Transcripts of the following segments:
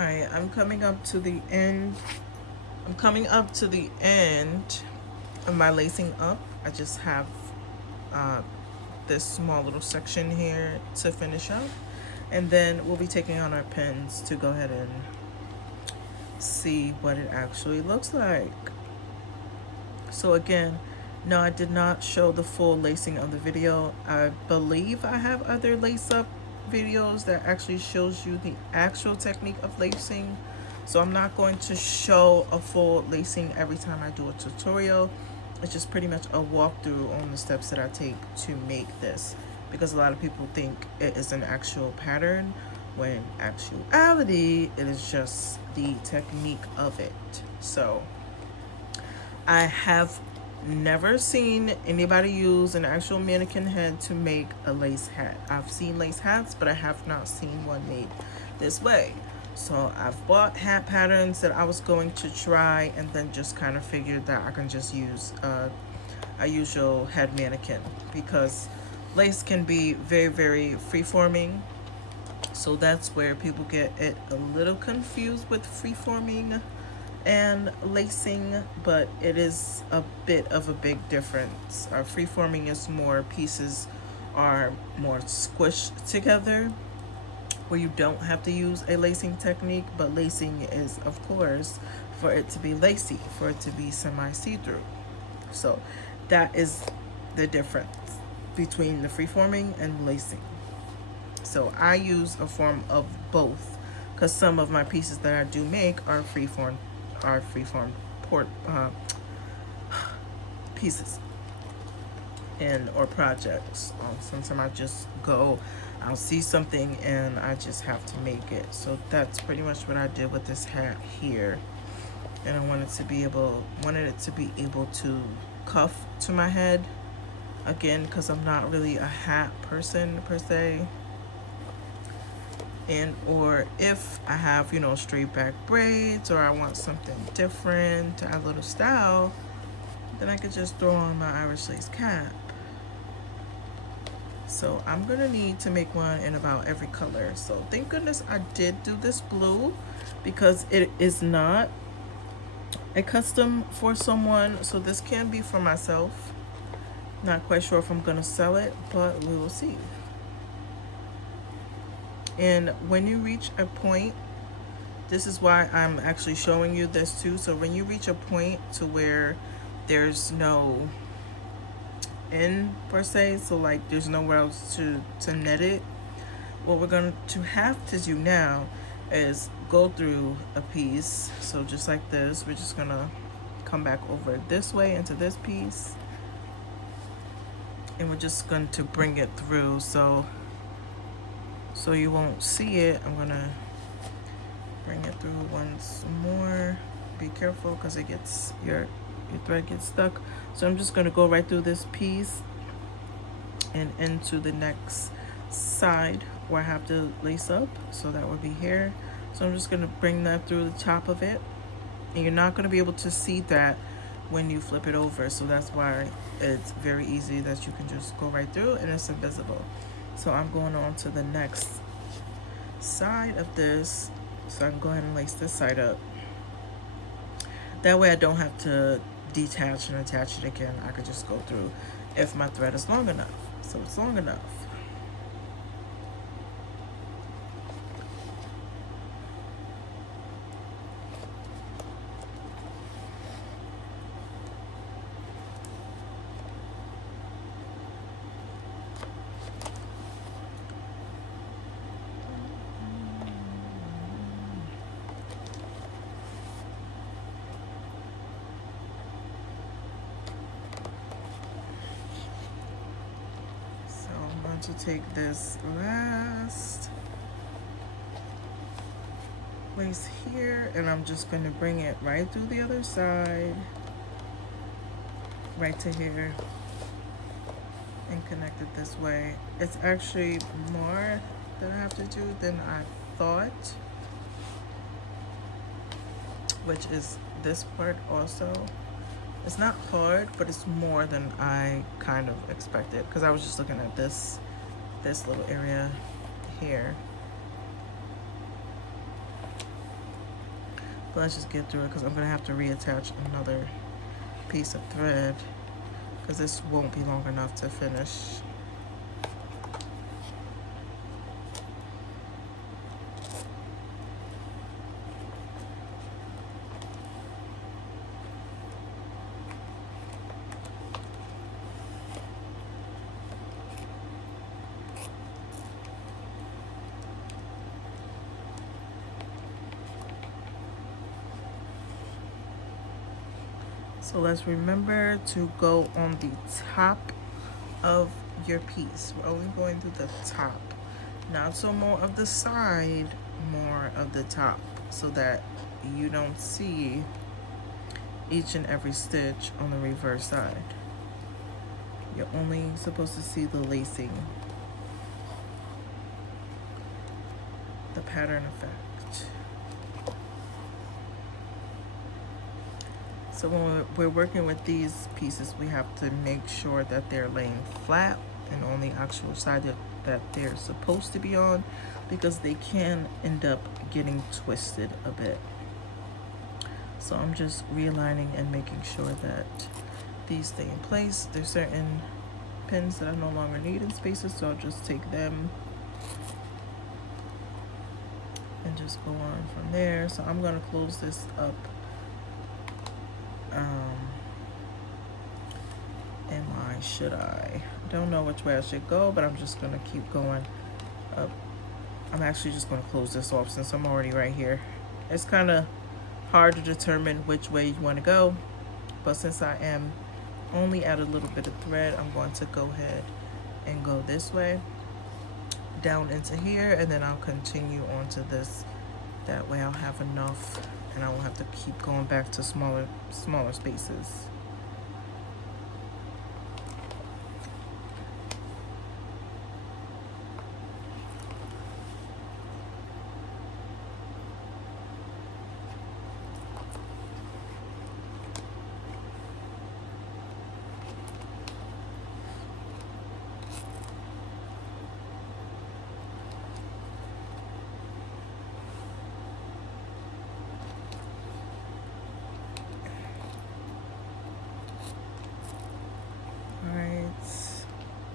Alright, I'm coming up to the end. I'm coming up to the end of my lacing up. I just have uh, this small little section here to finish up. And then we'll be taking on our pins to go ahead and see what it actually looks like. So again, no, I did not show the full lacing of the video. I believe I have other lace up videos that actually shows you the actual technique of lacing. So I'm not going to show a full lacing every time I do a tutorial. It's just pretty much a walkthrough on the steps that I take to make this, because a lot of people think it is an actual pattern when actuality it is just the technique of it. So I have never seen anybody use an actual mannequin head to make a lace hat. I've seen lace hats, but I have not seen one made this way. So I've bought hat patterns that I was going to try, and then just kind of figured that I can just use a usual head mannequin, because lace can be very, very free-forming. So that's where people get it a little confused with free-forming and lacing, but it is a bit of a big difference. Free-forming is more pieces are more squished together, where you don't have to use a lacing technique, but lacing is, of course, for it to be lacy, for it to be semi-see-through. So that is the difference between the free-forming and lacing. So I use a form of both, because some of my pieces that I do make are freeform port pieces and or projects. Sometimes I just go, I'll see something and I just have to make it. So that's pretty much what I did with this hat here. And I wanted it to be able to cuff to my head again, because I'm not really a hat person per se. And or if I have, straight back braids, or I want something different to add a little style, then I could just throw on my Irish lace cap. So I'm gonna need to make one in about every color. So thank goodness I did do this blue, because it is not a custom for someone. So this can be for myself. Not quite sure if I'm gonna sell it, but we will see. And when you reach a point, this is why I'm actually showing you this too. So when you reach a point to where there's no end per se, so like there's nowhere else to knit it, what we're going to have to do now is go through a piece. So just like this, we're just gonna come back over this way into this piece, and we're just going to bring it through. So you won't see it. I'm gonna bring it through once more. Be careful, because it gets your thread gets stuck. So I'm just gonna go right through this piece and into the next side where I have to lace up. So that would be here. So I'm just gonna bring that through the top of it, and you're not gonna be able to see that when you flip it over. So that's why it's very easy that you can just go right through and it's invisible. So I'm going on to the next side of this. So I can go ahead and lace this side up. That way I don't have to detach and attach it again. I could just go through if my thread is long enough. So it's long enough. To take this last lace here, and I'm just going to bring it right through the other side, right to here, and connect it this way. It's actually more that I have to do than I thought, which is this part also. It's not hard, but it's more than I kind of expected, because I was just looking at this little area here. But let's just get through it because I'm going to have to reattach another piece of thread because this won't be long enough to finish. So let's remember to go on the top of your piece. We're only going through the top, not so more of the side, more of the top, so that you don't see each and every stitch on the reverse side. You're only supposed to see the lacing, the pattern effect. So when we're working with these pieces, we have to make sure that they're laying flat and on the actual side that they're supposed to be on, because they can end up getting twisted a bit. So I'm just realigning and making sure that these stay in place. There's certain pins that I no longer need in spaces, so I'll just take them and just go on from there. So I'm gonna close this up. Should I don't know which way I should go, but I'm just gonna keep going up. I'm actually just gonna close this off since I'm already right here. It's kind of hard to determine which way you want to go, but since I am only at a little bit of thread, I'm going to go ahead and go this way down into here, and then I'll continue on to this. That way I'll have enough and I won't have to keep going back to smaller spaces.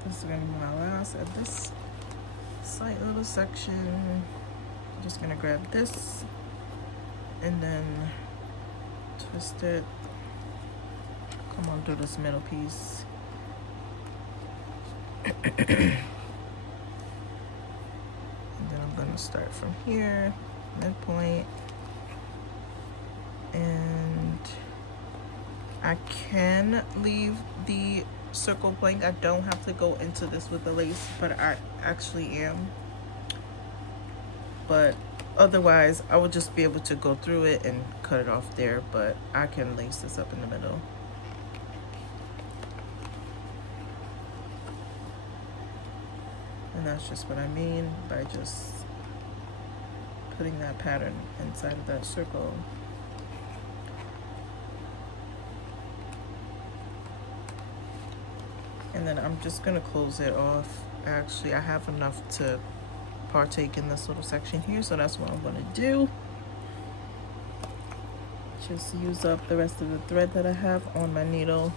This is gonna be my last at this slight little section. I'm just gonna grab this and then twist it, come on through this middle piece. And then I'm gonna start from here, midpoint, and I can leave the circle blank. I don't have to go into this with the lace, but I actually am. But otherwise I would just be able to go through it and cut it off there, but I can lace this up in the middle. And that's just what I mean by just putting that pattern inside of that circle. And then I'm just gonna close it off. Actually, I have enough to partake in this little section here, so that's what I'm gonna do. Just use up the rest of the thread that I have on my needle.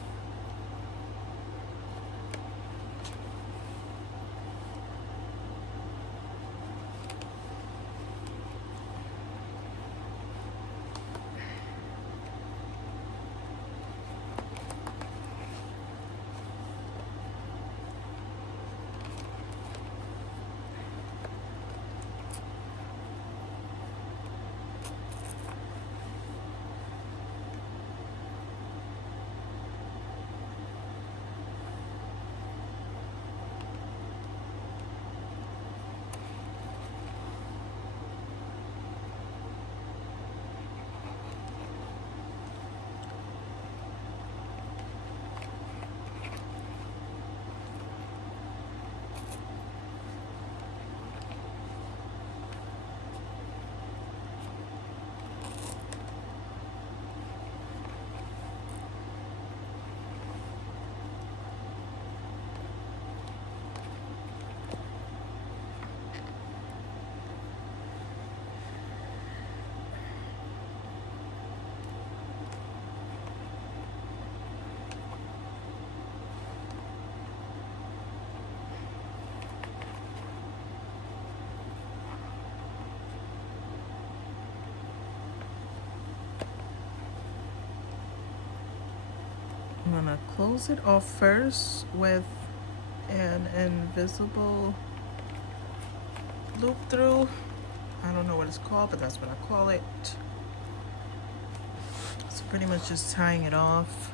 gonna close it off first with an invisible loop through. I don't know what it's called, but that's what I call it. So pretty much just tying it off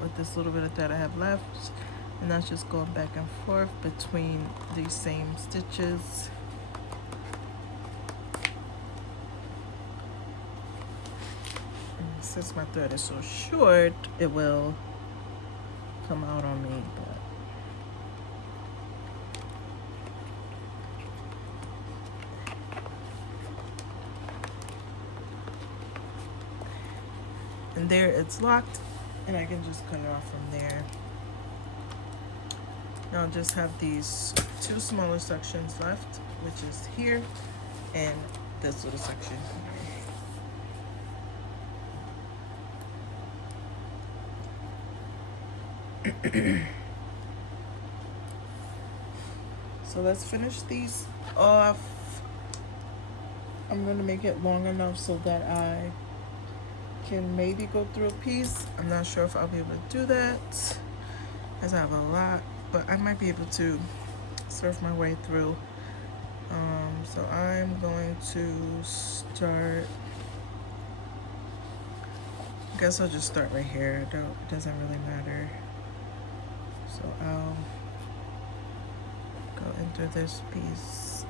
with this little bit of thread I have left, and that's just going back and forth between these same stitches. And since my thread is so short, it will come out on me, but and there it's locked, and I can just cut it off from there. Now I'll just have these two smaller sections left, which is here and this little section here. So let's finish these off. I'm gonna make it long enough so that I can maybe go through a piece. I'm not sure if I'll be able to do that as I have a lot, but I might be able to surf my way through. So I'm going to start, I guess I'll just start right here. It doesn't really matter. So I'll go into this piece.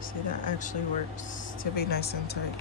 See, that actually works to be nice and tight.